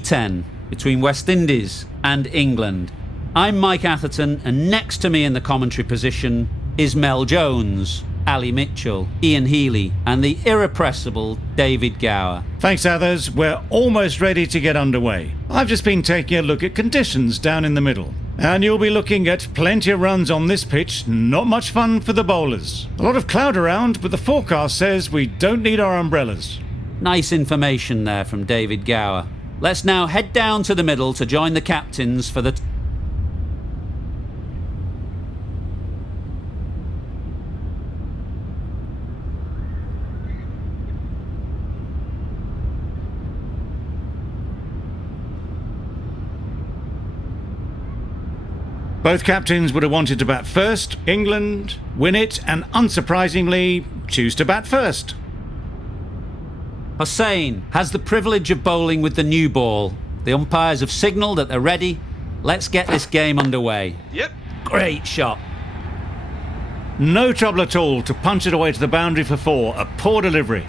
T10 between West Indies and England. I'm Mike Atherton, and next to me in the commentary position is Mel Jones, Ali Mitchell, Ian Healy and the irrepressible David Gower. Thanks, Athers. We're almost ready to get underway. I've just been taking a look at conditions down in the middle. And you'll be looking at plenty of runs on this pitch, not much fun for the bowlers. A lot of cloud around, but the forecast says we don't need our umbrellas. Nice information there from David Gower. Let's now head down to the middle to join the captains for the... Both captains would have wanted to bat first. England win it and, unsurprisingly, choose to bat first. Hussain has the privilege of bowling with the new ball. The umpires have signalled that they're ready. Let's get this game underway. Yep. Great shot. No trouble at all to punch it away to the boundary for 4. A poor delivery.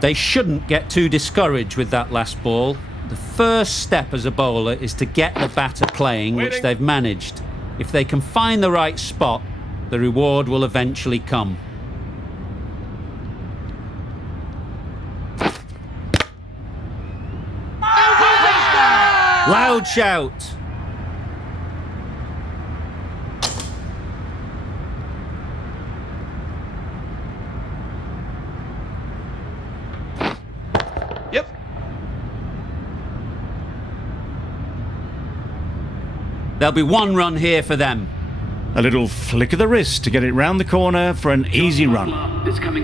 They shouldn't get too discouraged with that last ball. The first step as a bowler is to get the batter playing, which they've managed. If they can find the right spot, the reward will eventually come. Loud shout. Yep. There'll be 1 run here for them. A little flick of the wrist to get it round the corner for an easy run.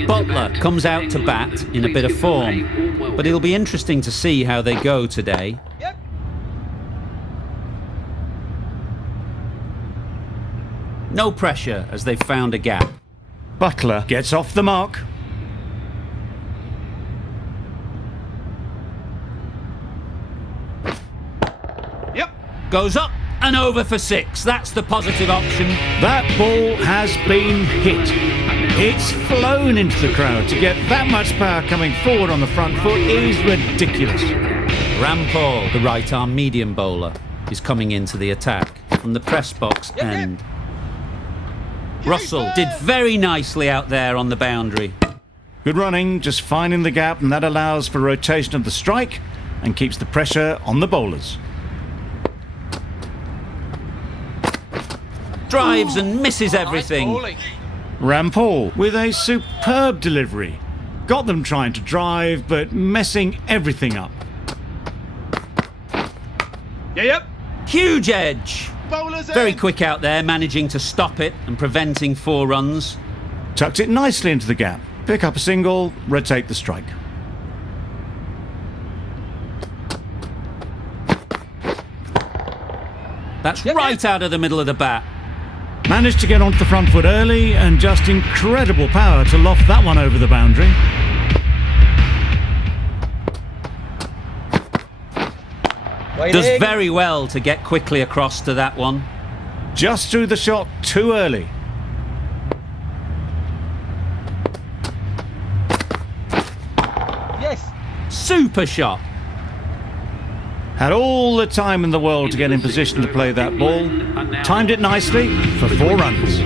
Butler comes out to bat in a bit of form, but it'll be interesting to see how they go today. Yep. No pressure as they've found a gap. Butler gets off the mark. Yep. Goes up and over for 6. That's the positive option. That ball has been hit. It's flown into the crowd. To get that much power coming forward on the front foot is ridiculous. Rampal, the right-arm medium bowler, is coming into the attack from the press box end. Russell did very nicely out there on the boundary. Good running, just finding the gap, and that allows for rotation of the strike and keeps the pressure on the bowlers. Drives and misses everything. Rampal with a superb delivery. Got them trying to drive, but messing everything up. Yep. Huge edge. Bowlers Very in. quick out there, managing to stop it and preventing 4 runs. Tucked it nicely into the gap. Pick up a single, rotate the strike. That's right out of the middle of the bat. Managed to get onto the front foot early and just incredible power to loft that one over the boundary. Does very well to get quickly across to that one. Just threw the shot too early. Yes. Super shot. Had all the time in the world to get in position to play that ball. Timed it nicely for 4 runs.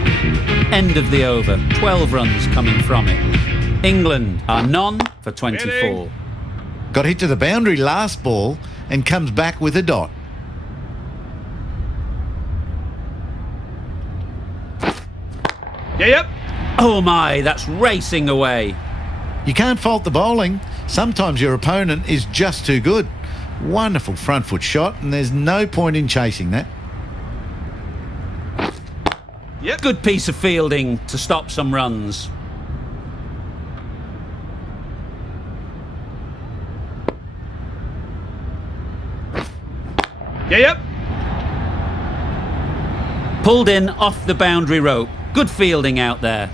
End of the over. 12 runs coming from it. England are none for 24. Got hit to the boundary last ball and comes back with a dot. Yep. Oh my, that's racing away. You can't fault the bowling. Sometimes your opponent is just too good. Wonderful front foot shot, and there's no point in chasing that. Yep. Good piece of fielding to stop some runs. Yep. Pulled in off the boundary rope. Good fielding out there.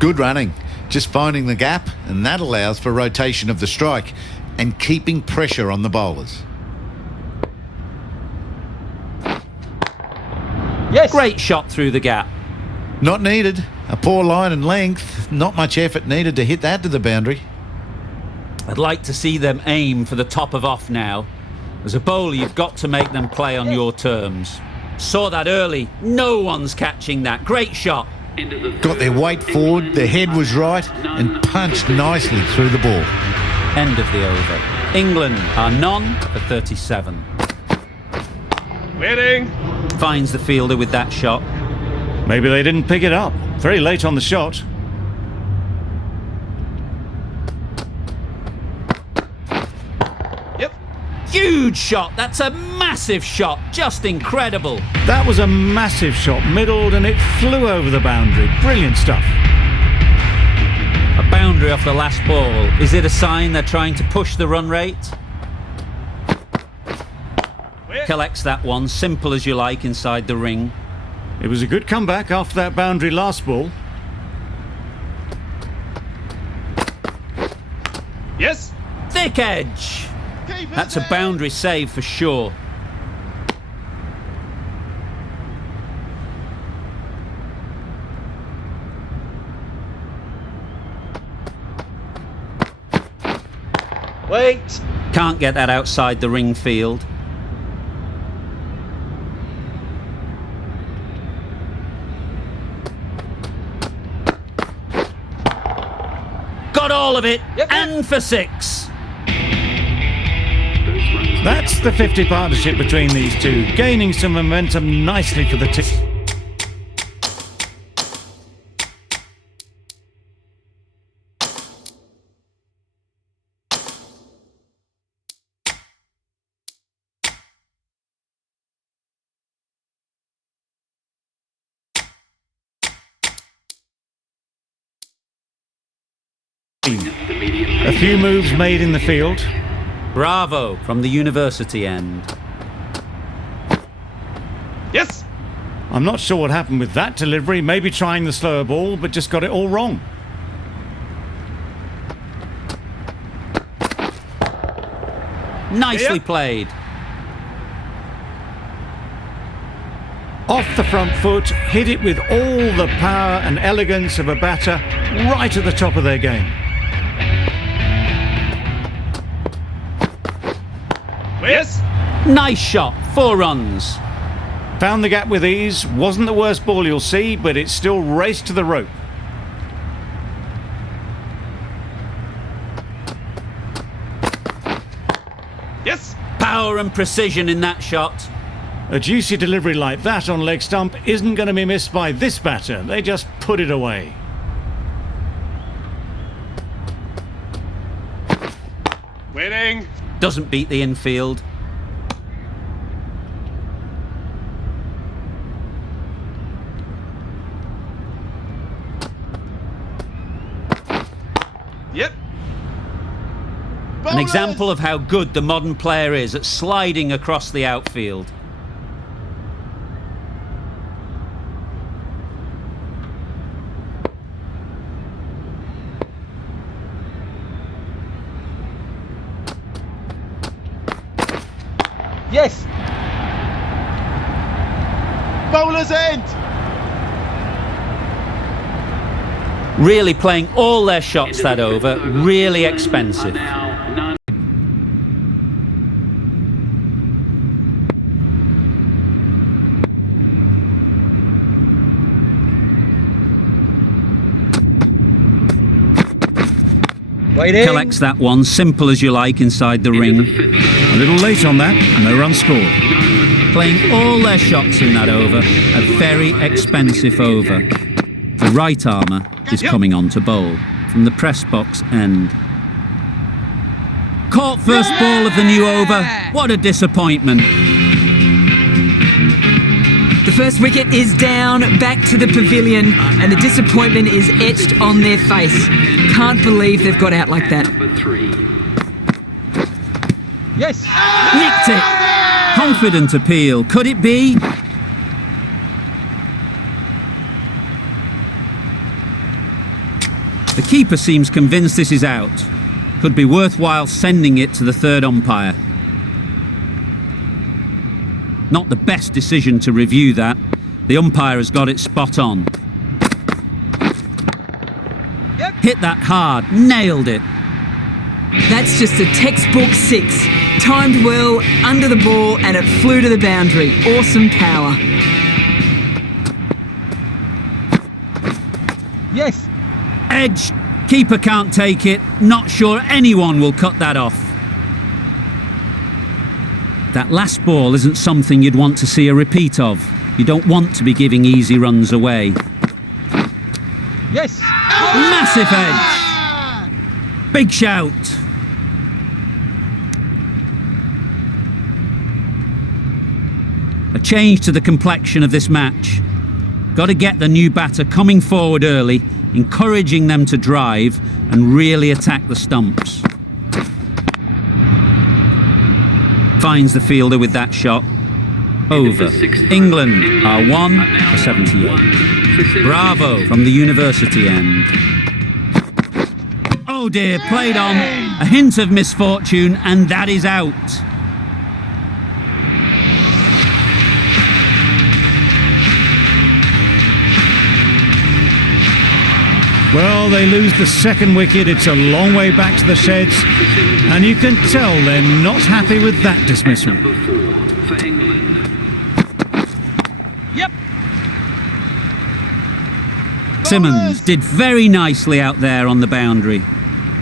Good running. Just finding the gap, and that allows for rotation of the strike and keeping pressure on the bowlers. Yes. Great shot through the gap. Not needed. A poor line and length. Not much effort needed to hit that to the boundary. I'd like to see them aim for the top of off now. As a bowler, you've got to make them play on your terms. Saw that early. No one's catching that. Great shot. Got their weight forward, their head was right, and punched nicely through the ball. End of the over. England are none for 37. Winning. Finds the fielder with that shot. Maybe they didn't pick it up. Very late on the shot. Yep. Huge shot. That's a massive shot. Just incredible. That was a massive shot, middled, and it flew over the boundary. Brilliant stuff. A boundary off the last ball. Is it a sign they're trying to push the run rate? Collects that one, simple as you like, inside the ring. It was a good comeback after that boundary last ball. Yes. Thick edge. That's a boundary save for sure. Wait. Can't get that outside the ring field. Got all of it, Yep. and for 6. That's the 50 partnership between these two, gaining some momentum nicely for the team. A few moves made in the field. Bravo from the university end. Yes. I'm not sure what happened with that delivery, maybe trying the slower ball, but just got it all wrong. Nicely Yep. played. Off the front foot, hit it with all the power and elegance of a batter, right at the top of their game. Yes. Nice shot, 4 runs. Found the gap with ease, wasn't the worst ball you'll see, but it still raced to the rope. Yes. Power and precision in that shot. A juicy delivery like that on leg stump isn't going to be missed by this batter. They just put it away. Winning. Doesn't beat the infield. Yep. An example of how good the modern player is at sliding across the outfield. Yes. Bowler's end. Really playing all their shots that over. Really expensive. Waiting. Collects that one, simple as you like, inside the ring. A little late on that, no run scored. Playing all their shots in that over. A very expensive over. The right armour is coming on to bowl from the press box end. Caught first ball of the new over. What a disappointment. The first wicket is down, back to the pavilion, and the disappointment is etched on their face. Can't believe they've got out like that. Yes. Nicked it. Confident appeal. Could it be? The keeper seems convinced this is out. Could be worthwhile sending it to the third umpire. Not the best decision to review that. The umpire has got it spot on. Yep. Hit that hard, nailed it. That's just a textbook 6. Timed well, under the ball, and it flew to the boundary. Awesome power. Yes. Edge. Keeper can't take it. Not sure anyone will cut that off. That last ball isn't something you'd want to see a repeat of. You don't want to be giving easy runs away. Yes. Massive edge. Big shout. A change to the complexion of this match. Got to get the new batter coming forward early, encouraging them to drive and really attack the stumps. Finds the fielder with that shot. Over. England are 1 for 78. Bravo from the university end. Oh dear, played on. A hint of misfortune, and that is out. Well, they lose the second wicket. It's a long way back to the sheds, and you can tell they're not happy with that dismissal. For England. Yep. Simmons did very nicely out there on the boundary.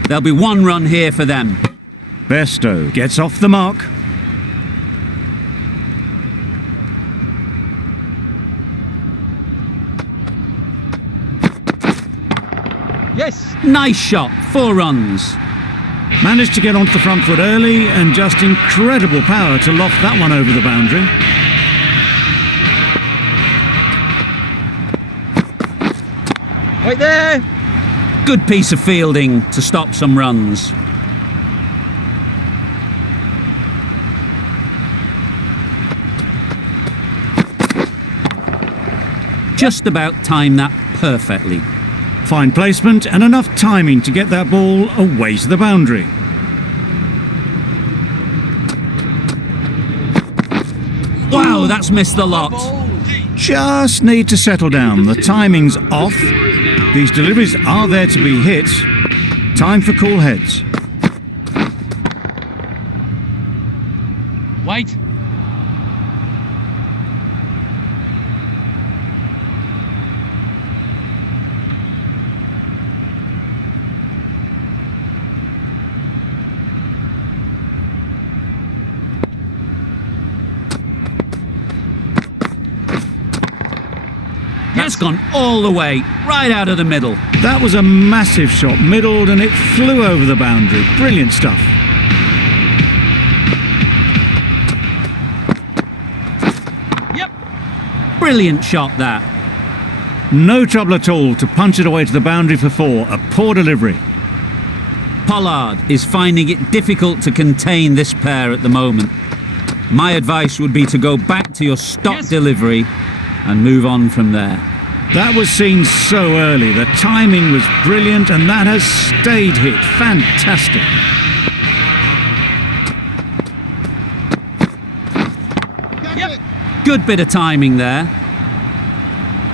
There'll be 1 run here for them. Besto gets off the mark. Yes. Nice shot, 4 runs. Managed to get onto the front foot early, and just incredible power to loft that one over the boundary. Right there. Good piece of fielding to stop some runs. Just about timed that perfectly. Fine placement and enough timing to get that ball away to the boundary. Wow, that's missed the lot. Just need to settle down. The timing's off. These deliveries are there to be hit. Time for cool heads. Wait. That's gone all the way, right out of the middle. That was a massive shot, middled, and it flew over the boundary. Brilliant stuff. Yep. Brilliant shot that. No trouble at all to punch it away to the boundary for 4. A poor delivery. Pollard is finding it difficult to contain this pair at the moment. My advice would be to go back to your stock delivery and move on from there. That was seen so early. The timing was brilliant, and that has stayed hit. Fantastic. Yep. Good bit of timing there.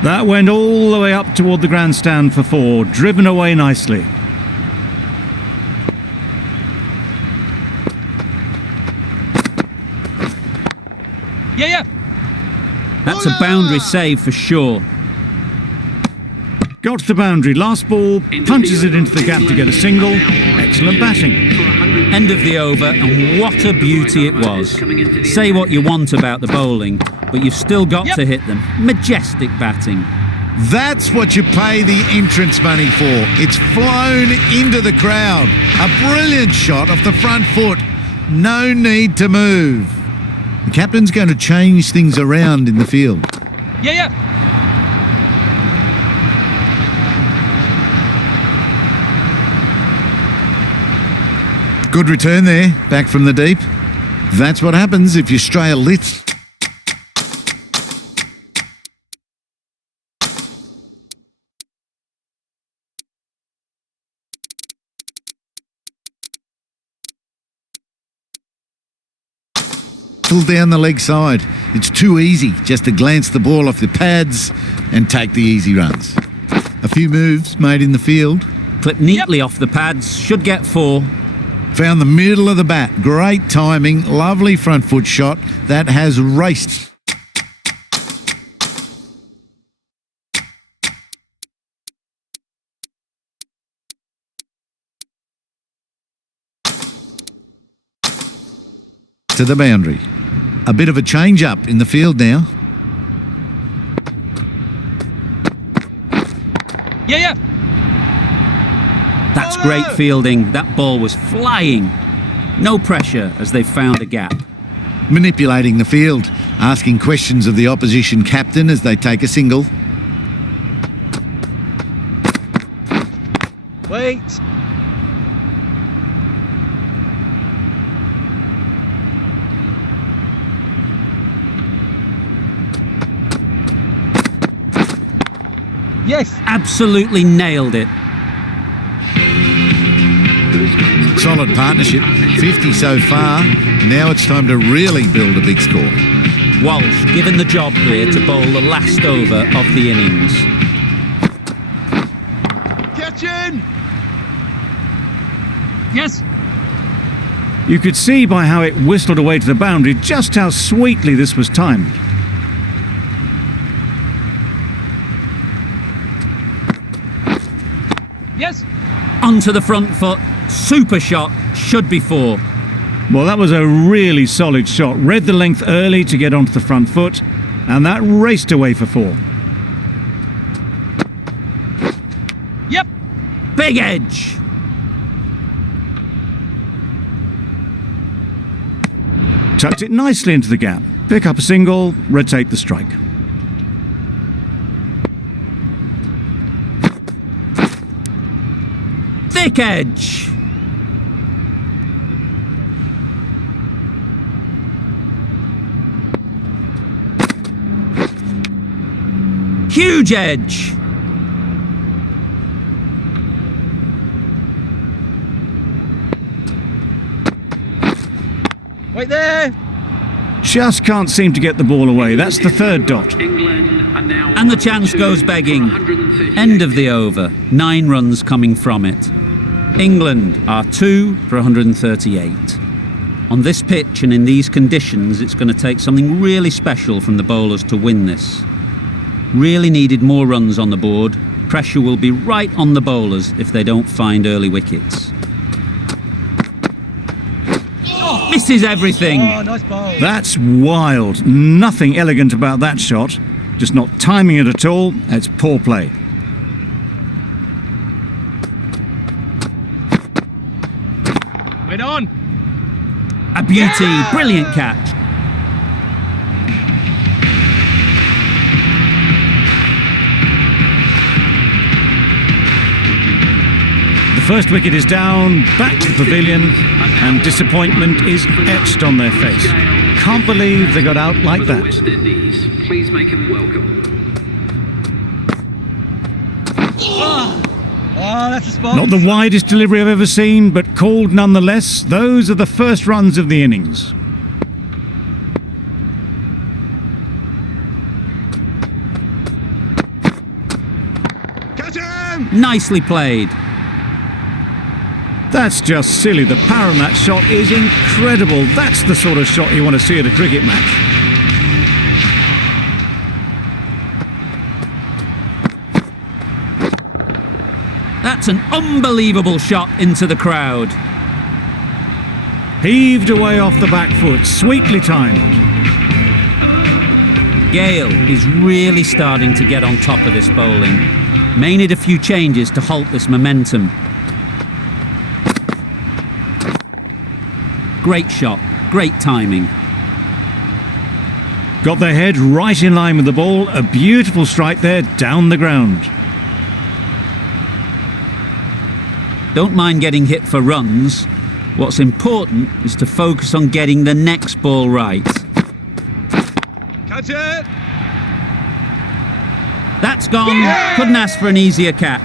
That went all the way up toward the grandstand for 4, driven away nicely. Yeah. That's a boundary save for sure. Got to the boundary. Last ball, punches it into the gap to get a single. Excellent batting. End of the over, and what a beauty it was. Say what you want about the bowling, but you've still got to hit them. Majestic batting. That's what you pay the entrance money for. It's flown into the crowd. A brilliant shot off the front foot. No need to move. The captain's going to change things around in the field. Yeah. Good return there, back from the deep. That's what happens if you stray a lit. Down the leg side. It's too easy just to glance the ball off the pads and take the easy runs. A few moves made in the field. Clipped neatly off the pads, should get 4. Found the middle of the bat. Great timing. Lovely front foot shot that has raced. To the boundary. A bit of a change up in the field now. Yeah, yeah. That's great fielding. That ball was flying. No pressure as they found a gap. Manipulating the field, asking questions of the opposition captain as they take a single. Wait. Yes. Absolutely nailed it. Solid partnership. 50 so far. Now it's time to really build a big score. Walsh given the job here to bowl the last over of the innings. Catch in. Yes. You could see by how it whistled away to the boundary just how sweetly this was timed. Yes. Onto the front foot. Super shot. Should be 4. Well, that was a really solid shot. Read the length early to get onto the front foot, and that raced away for 4. Yep. Big edge. Tucked it nicely into the gap. Pick up a single, rotate the strike. Thick edge. Huge edge. Wait there. Just can't seem to get the ball away. That's the 3rd dot. England are now And the chance goes begging. End of the over. 9 runs coming from it. England are 2 for 138. On this pitch and in these conditions, it's going to take something really special from the bowlers to win this. Really needed more runs on the board. Pressure will be right on the bowlers if they don't find early wickets. Misses everything. Oh, nice ball. That's wild. Nothing elegant about that shot. Just not timing it at all. It's poor play. Wait on. A beauty. Brilliant catch. The first wicket is down, back to the pavilion, and disappointment is etched on their face. Can't believe they got out like that. West Indies, please make him welcome. Oh, that's a spot. Not the widest delivery I've ever seen, but called nonetheless. Those are the first runs of the innings. Catch him. Nicely played. That's just silly. The power on that shot is incredible. That's the sort of shot you want to see at a cricket match. That's an unbelievable shot into the crowd. Heaved away off the back foot, sweetly timed. Gale is really starting to get on top of this bowling. May need a few changes to halt this momentum. Great shot, great timing. Got their head right in line with the ball. A beautiful strike there, down the ground. Don't mind getting hit for runs. What's important is to focus on getting the next ball right. Catch it. That's gone. Couldn't ask for an easier catch.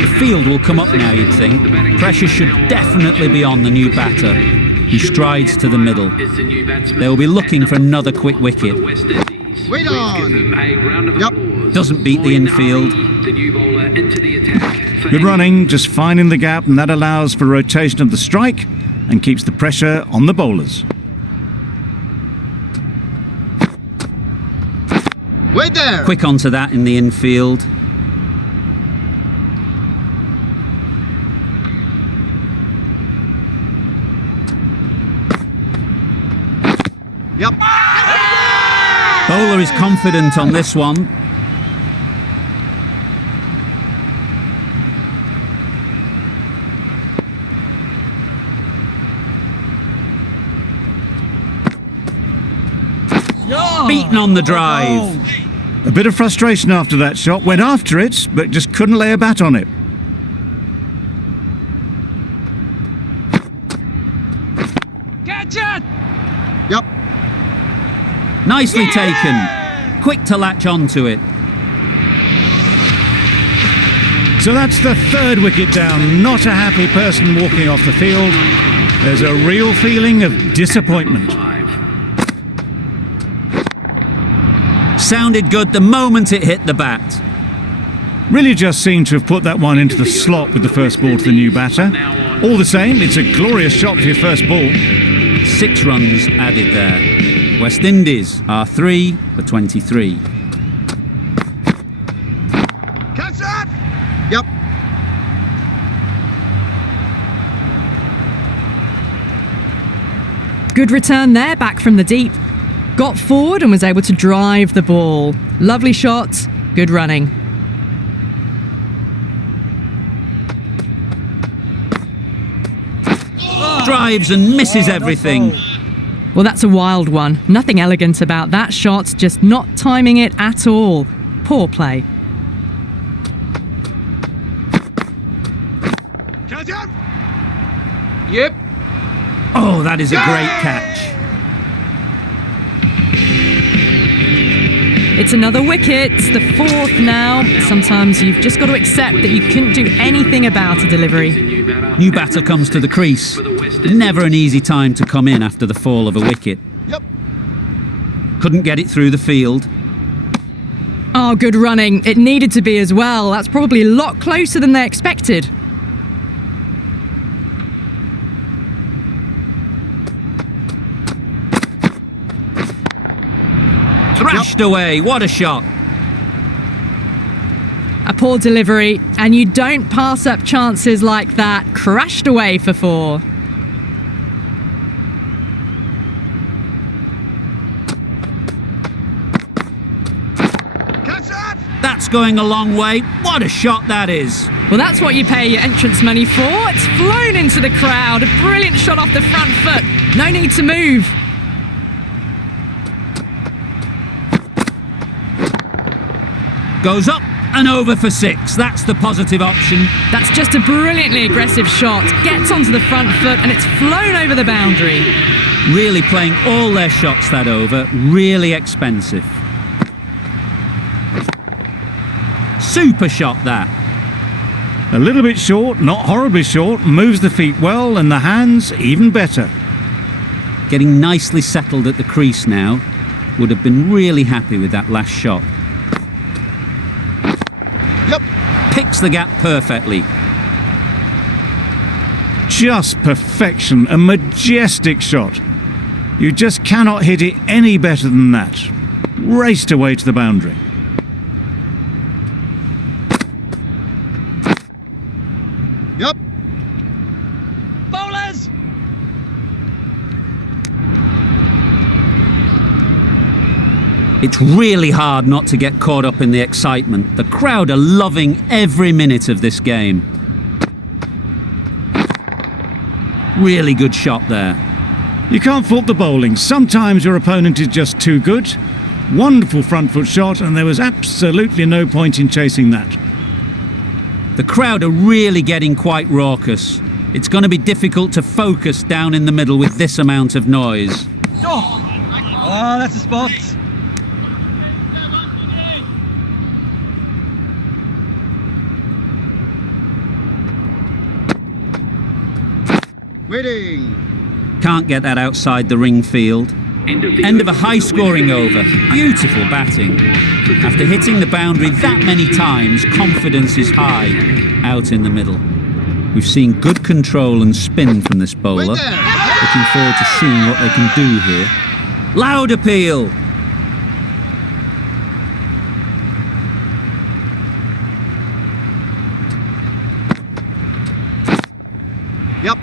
The field will come up now, you'd think. Pressure should definitely be on the new batter. He strides to the middle. They will be looking for another quick wicket. Wait Please on. give them a round of applause. Doesn't beat the Moin infield. Ali, the new bowler, into the attack. for Good any- running, just finding the gap, and that allows for rotation of the strike and keeps the pressure on the bowlers. Wait there. Quick onto that in the infield. Yep. Bowler is confident on this one. Beaten on the drive. A bit of frustration after that shot, went after it, but just couldn't lay a bat on it. Catch it. Yep. Nicely taken. Quick to latch onto it. So that's the third wicket down. Not a happy person walking off the field. There's a real feeling of disappointment. 5. Sounded good the moment it hit the bat. Really just seemed to have put that one into the slot with the first ball to the new batter. All the same, it's a glorious shot for your first ball. 6 runs added there. West Indies are 3 for 23. Catch it. Yep. Good return there, back from the deep. Got forward and was able to drive the ball. Lovely shot, good running. Drives and misses everything. Well, that's a wild one. Nothing elegant about that shot, just not timing it at all. Poor play. Catch it. Yep. Oh, that is a great catch. It's another wicket, the 4th now. Sometimes you've just got to accept that you couldn't do anything about a delivery. New batter comes to the crease. Never an easy time to come in after the fall of a wicket. Yep. Couldn't get it through the field. Oh, good running. It needed to be as well. That's probably a lot closer than they expected. Thrashed away. What a shot. A poor delivery, and you don't pass up chances like that. Crashed away for 4. Catch it. That's going a long way. What a shot that is. Well, that's what you pay your entrance money for. It's flown into the crowd. A brilliant shot off the front foot. No need to move. Goes up and over for 6. That's the positive option. That's just a brilliantly aggressive shot. Gets onto the front foot and it's flown over the boundary. Really playing all their shots that over. Really expensive. Super shot that. A little bit short, not horribly short, moves the feet well and the hands even better. Getting nicely settled at the crease now. Would have been really happy with that last shot. Yep. Picks the gap perfectly. Just perfection, a majestic shot. You just cannot hit it any better than that. Raced away to the boundary. Yep. Bowlers. It's really hard not to get caught up in the excitement. The crowd are loving every minute of this game. Really good shot there. You can't fault the bowling. Sometimes your opponent is just too good. Wonderful front foot shot, and there was absolutely no point in chasing that. The crowd are really getting quite raucous. It's going to be difficult to focus down in the middle with this amount of noise. Oh, that's a spot. Waiting. Can't get that outside the ring field. End of a high-scoring over. Beautiful batting. After hitting the boundary that many times, confidence is high out in the middle. We've seen good control and spin from this bowler. Looking forward to seeing what they can do here. Loud appeal.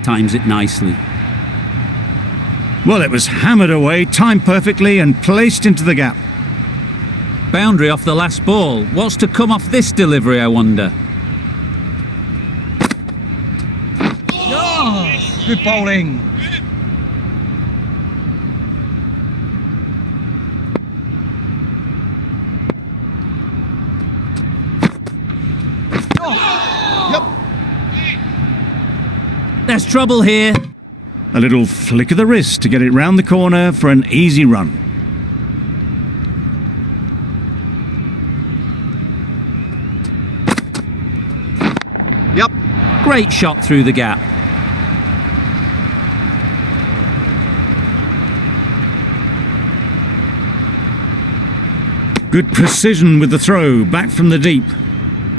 Times it nicely. Well, it was hammered away, timed perfectly and placed into the gap. Boundary off the last ball. What's to come off this delivery, I wonder? Oh, good bowling. There's trouble here. A little flick of the wrist to get it round the corner for an easy run. Yep. Great shot through the gap. Good precision with the throw back from the deep.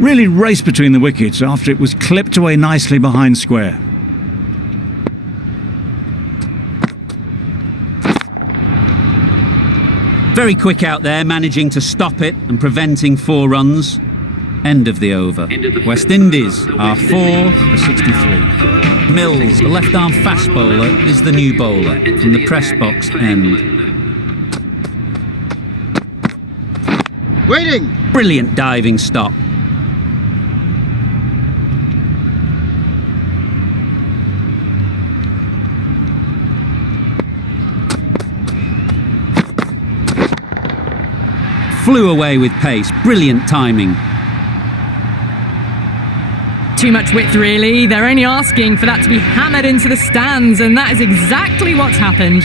Really raced between the wickets after it was clipped away nicely behind square. Very quick out there, managing to stop it and preventing 4 runs. End of the over. West Indies are 4 for 63. Mills, the left-arm fast bowler, is the new bowler from the press box end. Waiting. Brilliant diving stop. Flew away with pace. Brilliant timing. Too much width, really. They're only asking for that to be hammered into the stands, and that is exactly what's happened.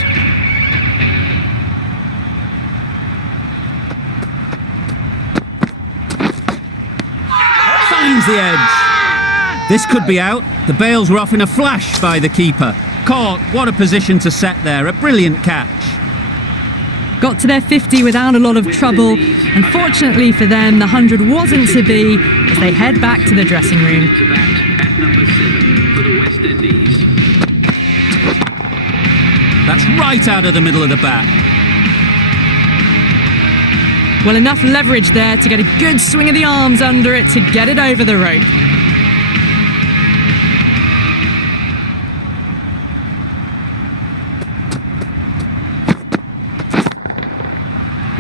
Finds the edge. This could be out. The bails were off in a flash by the keeper. Caught. What a position to set there. A brilliant catch. Got to their 50 without a lot of trouble. Unfortunately for them, the 100 wasn't to be as they head back to the dressing room. That's right out of the middle of the bat. Well, enough leverage there to get a good swing of the arms under it to get it over the rope.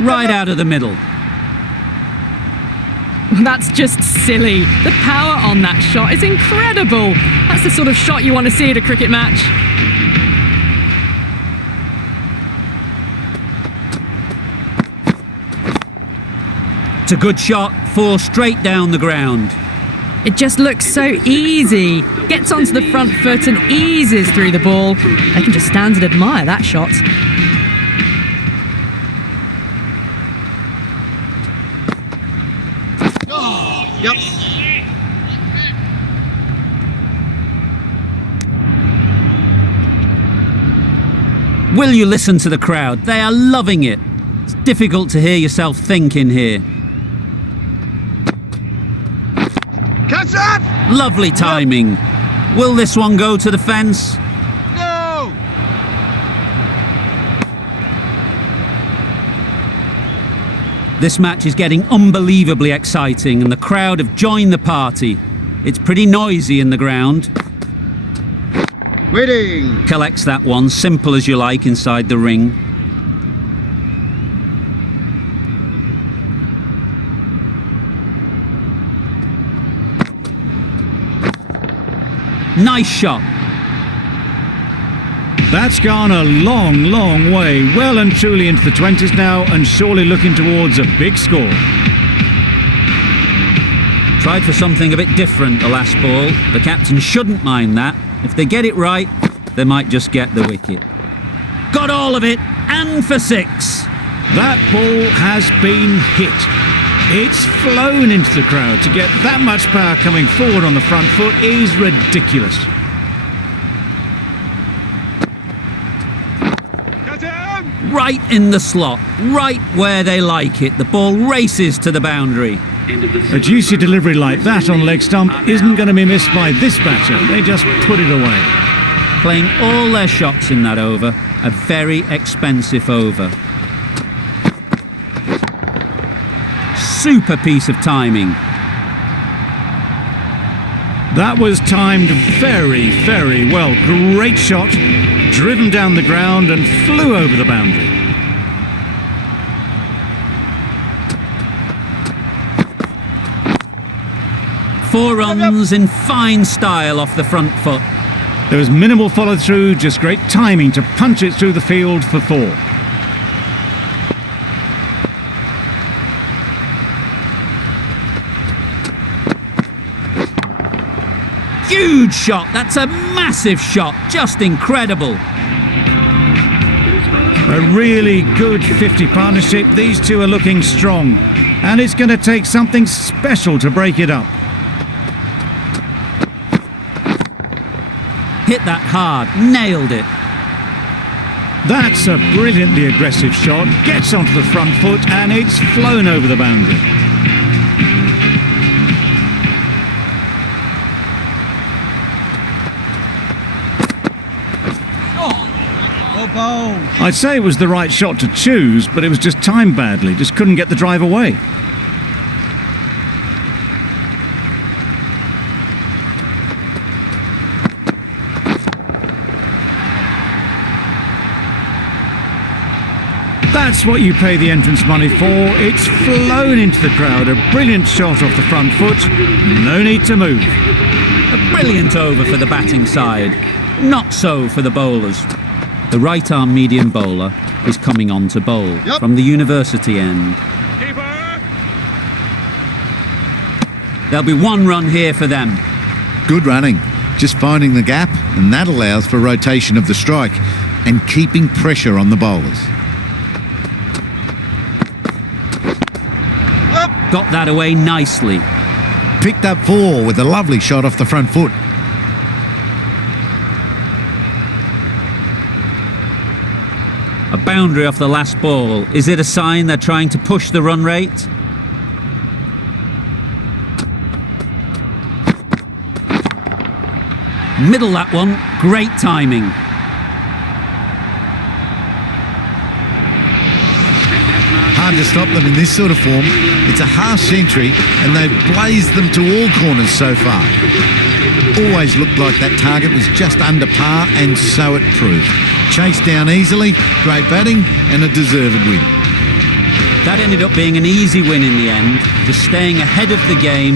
Right out of the middle. That's just silly. The power on that shot is incredible. That's the sort of shot you want to see at a cricket match. It's a good shot. 4 straight down the ground. It just looks so easy. Gets onto the front foot and eases through the ball. They can just stand and admire that shot. Yep. Will you listen to the crowd? They are loving it. It's difficult to hear yourself think in here. Catch that! Lovely timing. Will this one go to the fence? No! This match is getting unbelievably exciting and the crowd have joined the party. It's pretty noisy in the ground. Waiting. Collects that one, simple as you like, inside the ring. Nice shot. That's gone a long, long way, well and truly into the 20s now, and surely looking towards a big score. Tried for something a bit different the last ball. The captain shouldn't mind that. If they get it right, they might just get the wicket. Got all of it, and for 6. That ball has been hit. It's flown into the crowd. To get that much power coming forward on the front foot is ridiculous. Right in the slot, right where they like it. The ball races to the boundary. End of the A juicy delivery like that on leg stump isn't going to be missed by this batter. They just put it away. Playing all their shots in that over. A very expensive over. Super piece of timing. That was timed very, very well. Great shot, driven down the ground and flew over the boundary. Four runs in fine style off the front foot. There was minimal follow-through, just great timing to punch it through the field for 4. Huge shot. That's a massive shot. Just incredible. A really good 50 partnership. These two are looking strong, and it's going to take something special to break it up. Hit that hard. Nailed it. That's a brilliantly aggressive shot. Gets onto the front foot, and it's flown over the boundary. I'd say it was the right shot to choose, but it was just timed badly. Just couldn't get the drive away. That's what you pay the entrance money for. It's flown into the crowd. A brilliant shot off the front foot. No need to move. A brilliant over for the batting side. Not so for the bowlers. The right-arm medium bowler is coming on to bowl from the university end. There'll be 1 run here for them. Good running. Just finding the gap, and that allows for rotation of the strike and keeping pressure on the bowlers. Got that away nicely. Picked up 4 with a lovely shot off the front foot. A boundary off the last ball. Is it a sign they're trying to push the run rate? Middle that one. Great timing. Hard to stop them in this sort of form. It's a half century and they've blazed them to all corners so far. Always looked like that target was just under par, and so it proved. Chased down easily, great batting and a deserved win. That ended up being an easy win in the end, just staying ahead of the game.